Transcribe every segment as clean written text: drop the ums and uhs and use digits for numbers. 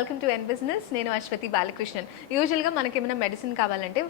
Welcome to ఎన్ బిజినెస్. నేను అశ్వతి బాలకృష్ణన్. యూజువల్గా మనకి ఏమైనా మెడిసిన్ కావాలంటే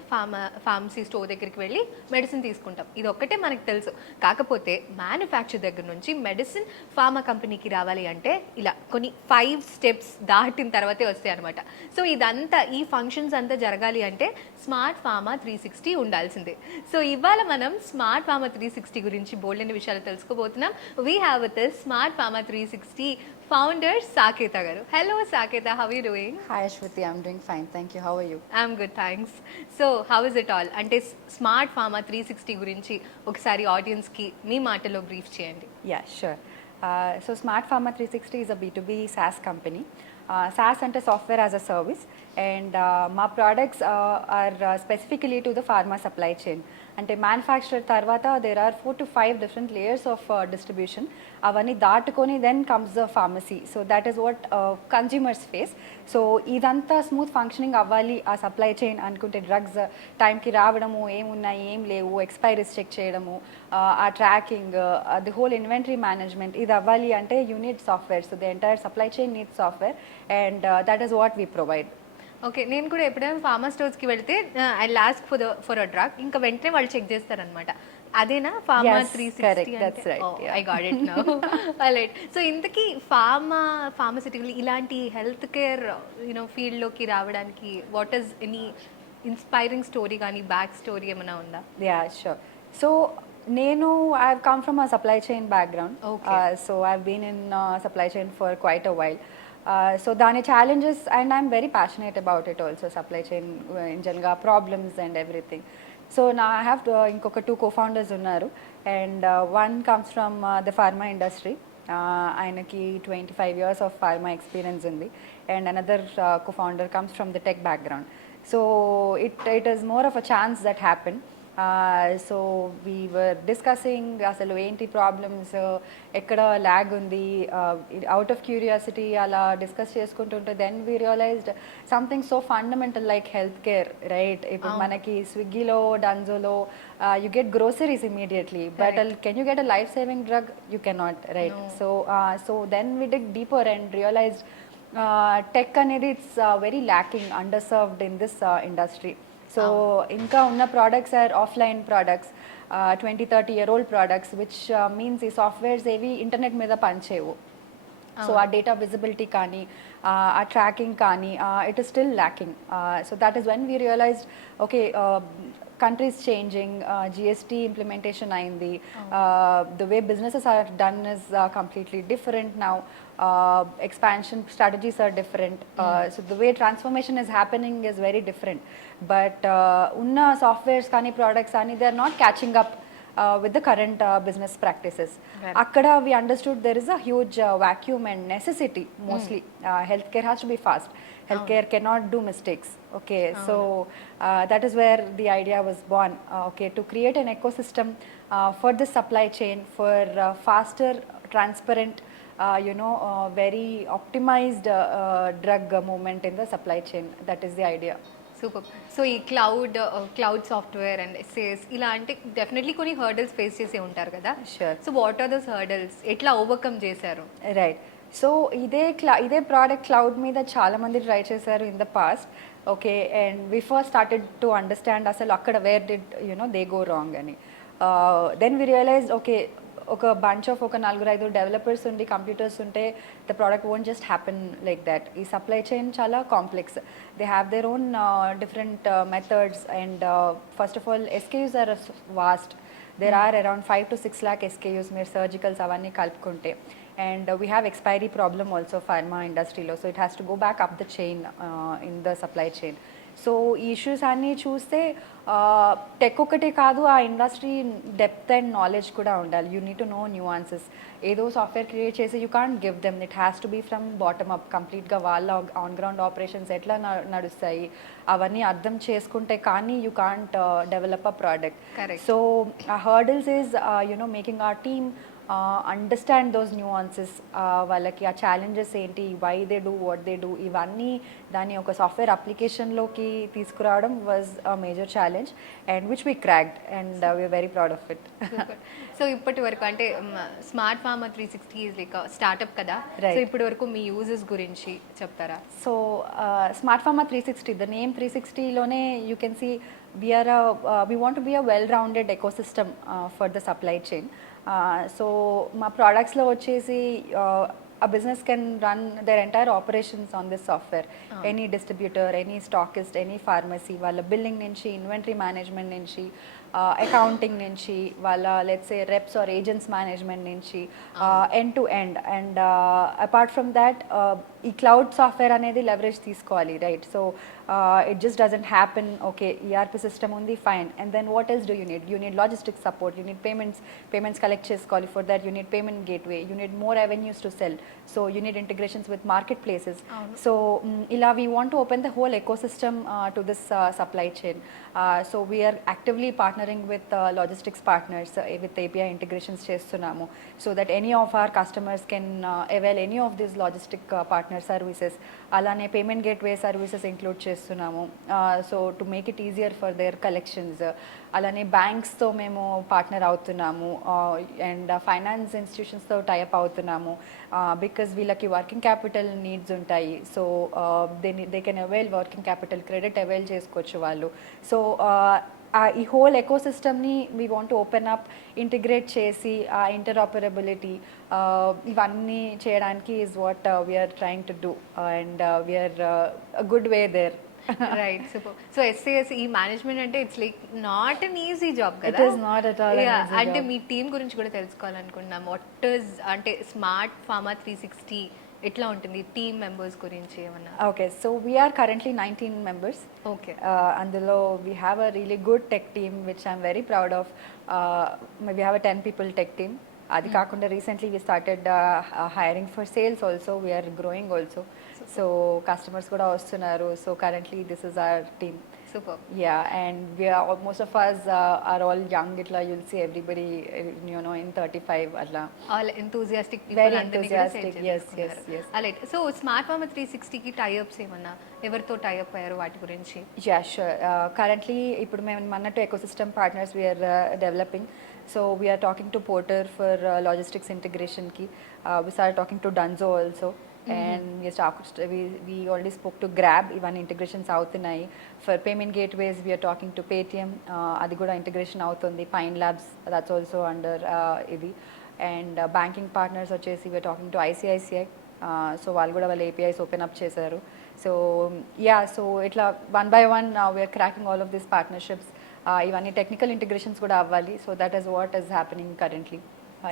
ఫార్మసీ స్టోర్ దగ్గరికి వెళ్ళి మెడిసిన్ తీసుకుంటాం. ఇది ఒక్కటే మనకు తెలుసు. కాకపోతే మ్యానుఫ్యాక్చర్ దగ్గర నుంచి మెడిసిన్ ఫార్మా కంపెనీకి రావాలి అంటే ఇలా కొన్ని 5 స్టెప్స్ దాటిన తర్వాతే వస్తాయి అనమాట. సో ఇదంతా ఈ ఫంక్షన్స్ అంతా జరగాలి అంటే స్మార్ట్ ఫార్మా 360 ఉండాల్సిందే. సో ఇవాళ మనం స్మార్ట్ ఫార్మా 360 గురించి బోల్డెన్ని విషయాలు తెలుసుకోబోతున్నాం. We have with us smart pharma 360 founder Saketa garu. Hello Saketa, how are you doing? Hi Ashwati, I'm doing fine. Thank you. How are you? I'm good, thanks. So, how is it all? అంటే smart pharma 360 గురించి ఒకసారి ఆడియన్స్ కి మీ మాటలో బ్రీఫ్ చేయండి. Yeah, sure. So Smart Pharma 360 is a B2B SaaS company. SaaS అంటే software as a service, and మా products are specifically to the pharma supply chain. అంటే manufacturer తర్వాత there are 4 to 5 different layers of distribution. అవన్నీ దాటుకొని then comes the pharmacy. So that is what consumers face. So ఇదంతా smooth functioning అవ్వాలి ఆ supply chain అనుకుంటే, డ్రగ్స్ టైంకి రావడము, ఏమున్నాయి ఏం లేవు, ఎక్స్పైరీస్ చెక్ చేయడము, ఆ tracking, the whole inventory management, ఇది అవ్వాలి అంటే you need software. So the entire supply chain need software, and that is what we provide. Okay, నేను కూడా ఎప్పుడైనా ఫార్మా స్టోర్స్కి వెళ్తే I last for a drug, ఇంకా వెంటనే వాళ్ళు చెక్ చేస్తారనమాట. అదేనా ఫార్మా 360? I got it now. Right. So ఇంతకీ ఫార్మాసిటికల్ ఇలాంటి హెల్త్ కేర్ ఫీల్డ్లోకి రావడానికి what is any inspiring story కానీ బ్యాక్ స్టోరీ ఏమైనా ఉందా? Yeah sure. సో నేను I have come from a supply chain background. So I have been in supply chain for quite a while. So దాని challenges, and I'm very passionate about it also, supply chain in general problems and everything. So now I have ఇంకొక 2 co-founders ఉన్నారు, and one comes from the pharma industry. ఆయనకి 25 years of pharma experience ఉంది, and another co-founder comes from the tech background. So it is more of a chance that happened. So we were discussing అసలు ఏంటి problems, ఎక్కడ lag ఉంది, out of curiosity అలా discuss చేసుకుంటుంటే then we realised something so fundamental like health care, right? ఇప్పుడు మనకి స్విగ్గీలో, డన్జోలో you get groceries immediately, but can you get a life saving drug? You cannot, right? So then we dig deeper and realised tech అనేది it's very lacking, underserved in this industry. So ఇంకా ఉన్న products or offline products, 20-30-year-old products, which means ఈ సాఫ్ట్వేర్స్ ఏవి ఇంటర్నెట్ మీద పనిచేయవు. సో ఆ data visibility కానీ, ఆ ట్రాకింగ్ కానీ, it is still lacking. So that is when we realised okay, countries changing, GST implementation అయింది, the way businesses are done is completely different now, expansion strategies are different, so the way transformation is happening is very different, but unna softwares kani products ani they are not catching up with the current business practices. Akkada we understood there is a huge vacuum and necessity, mostly healthcare has to be fast, healthcare cannot do mistakes. Okay, so that is where the idea was born. Okay, to create an ecosystem for the supply chain for faster, transparent, very optimized drug movement in the supply chain. That is the idea. Super. So ఈ cloud software and says ఇలా అంటే డెఫినెట్లీ కొన్ని hurdles face చేసే ఉంటారు కదా. Sure. So what are those hurdles, ఎట్లా overcome చేశారు? Right. So ఇదే ప్రోడక్ట్ క్లౌడ్ మీద చాలా మంది ట్రై చేశారు in the past. Okay, and we first started to understand అసలు అక్కడ where did they go wrong అని. దెన్ వి రియలైజ్ ఓకే, ఒక బంచ్ ఆఫ్ ఒక 4-5 డెవలపర్స్ ఉండి కంప్యూటర్స్ ఉంటే the product won't just happen like that. ఈ supply chain చాలా complex, they have their own different methods, and first of all SKUs are vast. There are around 5 to 6 lakh SKUs మీరు surgicals అవన్నీ కలుపుకుంటే, and we have expiry problem also pharma industry lo, so it has to go back up the chain in the supply chain. So ఈ ఇష్యూస్ అన్నీ చూస్తే టెక్ ఒకటే కాదు, ఆ industry depth and knowledge కూడా ఉండాలి. You need to know nuances. ఏదో software create చేసి you can't give them, it has to be from bottom up. కంప్లీట్గా వాళ్ళ ఆన్ గ్రౌండ్ ఆపరేషన్స్ ఎట్లా నడుస్తాయి అవన్నీ అర్థం చేసుకుంటే కానీ you can't develop a product. So hurdles is making our team understand those nuances, వాళ్ళకి ఆ ఛాలెంజెస్ ఏంటి, why they do what they do, ఇవన్నీ దాన్ని ఒక సాఫ్ట్వేర్ అప్లికేషన్లోకి తీసుకురావడం was a major challenge and which we cracked and we are very proud of it. So ఇప్పటి వరకు అంటే smart pharma 360 is like startup కదా, Right. సో ఇప్పటి వరకు మీ యూజెస్ గురించి చెప్తారా? So smart pharma 360, the name 360లోనే you can see we want to be a well-rounded ecosystem for the supply chain. So మా ప్రోడక్ట్స్లో వచ్చేసి a business can run their entire operations on this software. Any distributor, any stockist, any pharmacy, వాళ్ళ billing నుంచి, inventory management నుంచి, accounting నుంచి, వాళ్ళ let's say reps or agents management నుంచి, end to end. And apart from that ఈ cloud software అనేది leverage తీసుకోవాలి, right? So it just doesn't happen. Okay, ERP system ఉంది, fine, and then what else do you need logistics support, you need payments collect చేసుకోవాలి. For that you need payment gateway, you need more avenues to sell, so you need integrations with marketplaces. So ila we want to open the whole ecosystem to this supply chain. So we are actively partnering with logistics partners with API integrations chestunamu, so that any of our customers can avail any of these logistic partner services. Alane payment gateway services include chestunamu, so to make it easier for their collections. అలానే బ్యాంక్స్తో మేము partner అవుతున్నాము and finance ఇన్స్టిట్యూషన్స్తో tie up అవుతున్నాము because వీళ్ళకి working capital needs ఉంటాయి. So they can avail working capital, credit avail చేసుకోవచ్చు వాళ్ళు. సో ఈ హోల్ ఎకోసిస్టమ్ని we want open up, integrate చేసి ఆ ఇంటర్ఆపరబిలిటీ ఇవన్నీ చేయడానికి is what we're trying to do and we're good way there. Right, super. So SAS ఈ management అంటే it's like not an easy job కదా. It is not at all an easy అంటే job. మీ టీం గురించి కూడా తెలుసుకోవాలనుకుంటున్నాం. వాట్ ఇస్ అంటే smart pharma 360 ఎట్లా ఉంటుంది, టీమ్ మెంబర్స్ గురించి ఏమన్నా? Okay, so we are currently 19 members. Okay. అందులో we have a really good tech team which I'm very proud of. We have a 10 people tech team. అది కాకుండా recently we started hiring for sales also. We are growing also. So customers కూడా వస్తున్నారు. So currently this is our team. Super. Yeah, and we are most of us are all young. Itla you'll see everybody, you know, in 35 atla. All enthusiastic Very people అందరినీ కూడా enthusiastic, set yes, చేసుకున్నారు. yes. Alright. So smart pharma 360 కి టైఅప్స్ ఏమన్నా, ఎవరితో టైఅప్ అయ్యారు వాటి గురించి? Yeah, sure. Currently, ఇప్పుడు మేము అన్నట్టు ecosystem partners we are developing. So we are talking to Porter for logistics integration ki. We started talking to Dunzo also. And we already spoke to Grab. Even integrations అవుతున్నాయి. For payment gateways, we are talking to Paytm. అది కూడా integration అవుతుంది. Pine Labs, that's also under ఇది. And banking partners వచ్చేసి we are talking to ICICI. So వాళ్ళు కూడా వాళ్ళ APIs open up చేశారు. సో యా, సో ఇట్లా one by one we are cracking all of these partnerships. ఇవన్నీ టెక్నికల్ ఇంటిగ్రేషన్స్ కూడా అవ్వాలి. So that is what is happening currently.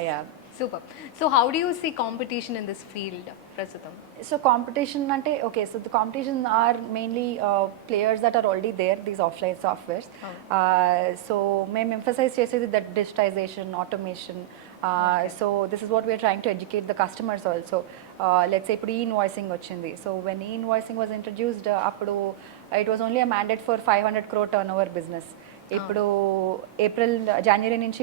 Yeah. Super. So how do you see competition in this field ప్రస్తుతం? So competition ante, okay, so the competition are mainly players that are already there, these offline softwares. So మేము emphasize చేసేది that digitization, automation. So this is what we are trying to educate the customers also. Let's say ఇప్పుడు e-invoicing వచ్చింది. So when e-invoicing was introduced, అప్పుడు it was only a mandate for 500 crore turnover business. ఇప్పుడు జనవరి నుంచి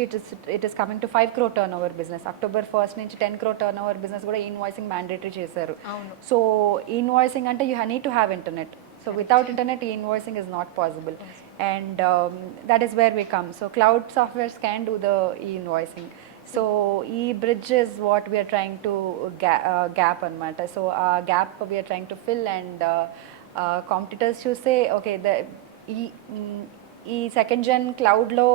it is coming to 5 crore turnover business. October 1st నుంచి 10 crore turnover business కూడా invoicing mandatory చేశారు. So invoicing అంటే you need to have internet. So without internet e-invoicing is not possible. And that is where we come. So cloud softwares can do the e-invoicing. So ఈ bridge is what we're trying to gap అనమాట. So ఆ gap we're trying to fill. And competitors చూస్తే okay, ఈ second gen క్లౌడ్లో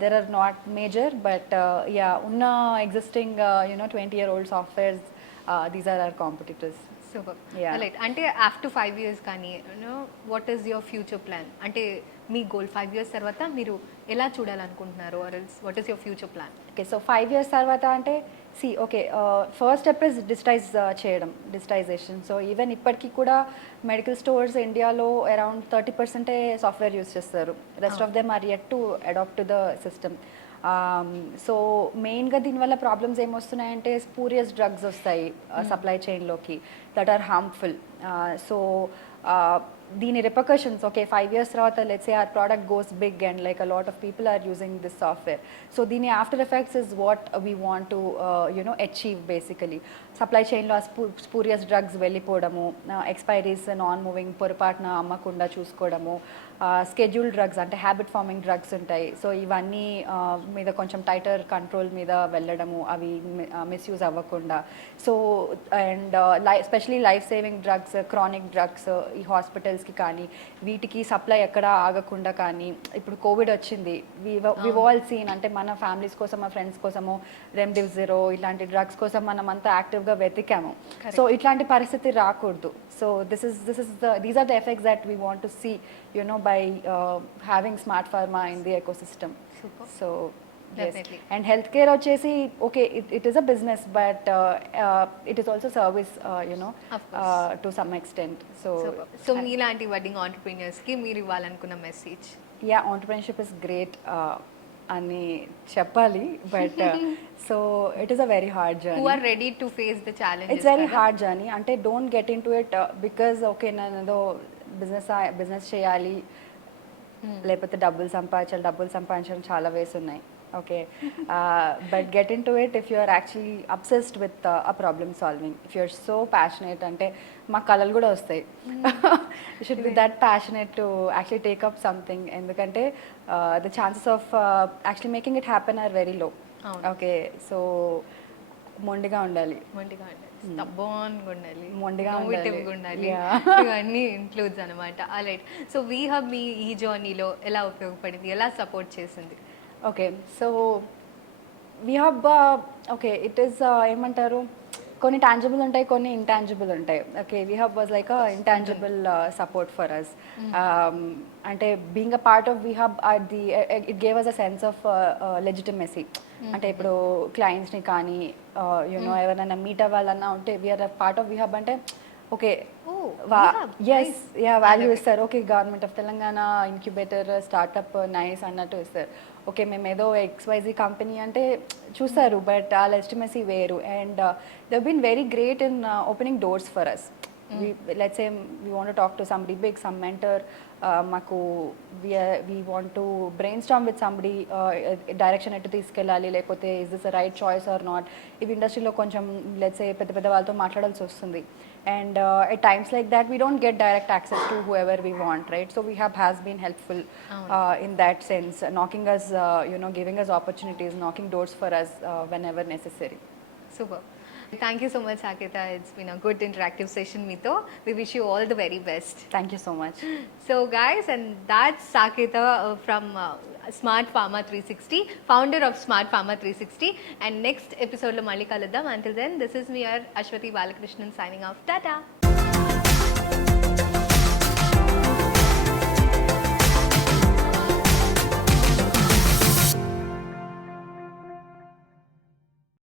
there are not major, but yeah ఉన్న existing 20-year-old softwares, these are our competitors. Super. Yeah. Right. అంటే after 5 years కానీ what is your future plan? అంటే మీ goal 5 years తర్వాత మీరు ఎలా చూడాలనుకుంటున్నారు, or else what is your future plan? Okay, so 5 years తర్వాత అంటే okay, first step is digitisation. So even ఇప్పటికీ కూడా మెడికల్ స్టోర్స్ ఇండియాలో అరౌండ్ 30% సాఫ్ట్వేర్ యూస్ చేస్తారు. Rest of them are yet to adapt to the system. So మెయిన్గా దీనివల్ల problems ఏమొస్తున్నాయంటే spurious drugs వస్తాయి సప్లై చైన్లోకి, దట్ ఆర్ హార్మ్ఫుల్. సో దీని రిపర్కషన్స్ ఓకే 5 years తర్వాత let's say our product goes big and like a lot of people are using this software so దీని after effects is what we want to achieve basically supply చైన్లో spurious drugs వెళ్ళిపోవడము expiries non moving పొరపాటున అమ్మకుండా చూసుకోవడము schedule drugs అంటే habit farming drugs ఉంటాయి సో ఇవన్నీ మీద కొంచెం టైటర్ కంట్రోల్ మీద వెళ్ళడము అవి మిస్యూజ్ అవ్వకుండా so and especially life saving drugs chronic drugs ఈ హాస్పిటల్స్కి కానీ వీటికి సప్లై ఎక్కడ ఆగకుండా కానీ ఇప్పుడు కోవిడ్ వచ్చింది వి ఆల్ సీన్ అంటే మన ఫ్యామిలీస్ కోసం మా ఫ్రెండ్స్ కోసము రెమ్డెసివిర్ ఇలాంటి డ్రగ్స్ కోసం మనం అంతా యాక్టివ్గా వెతికాము సో ఇట్లాంటి పరిస్థితి రాకూడదు so these are the effects that we want to see by having smart pharma in the ecosystem. Super. So Definitely. Yes. And healthcare వచ్చేసి okay it is a business but it is also service Of course. to some extent so మీలాంటి budding entrepreneurs కి మీరు ఇవ్వాలనుకున్న message yeah entrepreneurship is great అని చెప్పాలి but so it is a very hard journey who are ready to face the challenges it's very hard journey అంటే don't get in to it because okay నేను ఏదో బిజినెస్ చేయాలి లేకపోతే డబ్బులు సంపాదించడం చాలా వేస్ ఉన్నాయి okay but get in to it if you are actually obsessed with a problem solving if you are so passionate అంటే మా కళలు కూడా వస్తాయి should be that passionate to actually take up something ఎందుకంటే the chances of actually making it happen are very low okay so మొండిగా ఉండాలి stubborn-గా ఉండాలి, innovative-గా ఉండాలి, ఇవన్నీ ఇంక్లూడ్స్ అనమాట. ఆల్రైట్, సో వీ హబ్ మీ ఈ జర్నీలో ఎలా ఉపయోగపడింది, ఎలా సపోర్ట్ చేసింది? ఓకే సో వీ హబ్ ఓకే ఇట్ ఈస్ ఏమంటారు కొన్ని టాంజిబుల్ ఉంటాయి కొన్ని ఇంటాంజిబుల్ ఉంటాయి. ఓకే వీ Hub was like intangible support for us. అంటే బీయింగ్ అ పార్ట్ ఆఫ్ వీ Hub it gave us a sense of legitimacy. అంటే ఇప్పుడు క్లయింట్స్ని కానీ యూనో ఎవరైనా మీట్ అవ్వాలన్నా ఉంటే వీఆర్ పార్ట్ ఆఫ్ వీ హబ్ అంటే ఓకే ఎస్ యా వాల్యూ ఇస్తారు. Okay government of Telangana incubator startup nice అన్నట్టు ఇస్తారు. ఓకే మేము ఏదో XYZ కంపెనీ అంటే చూస్తారు బట్ ఆ లెజిటిమసీ వేరు. And they been very great in opening doors for us. Let's say we want to talk to somebody big, some mentor, maku we want to brainstorm with somebody direction etu తీసుకెళ్ళాలి లేకపోతే is this a right choice or not. ఈ ఇండస్ట్రీలో కొంచెం let's say పెద్ద వాళ్ళతో మాట్లాడాల్సి వస్తుంది. And at times like that we don't get direct access to whoever we want, right? So we has been helpful in that sense, knocking us giving us opportunities, knocking doors for us whenever necessary. Super. Thank you so much, Saketa. It's been a good interactive session, Mito. We wish you all the very best. Thank you so much. So, guys, and that's Saketa from Smart Pharma 360, founder of Smart Pharma 360. And next episode lo malli kaluddam. Until then, this is me, your Ashwati Balakrishnan, signing off. Tata.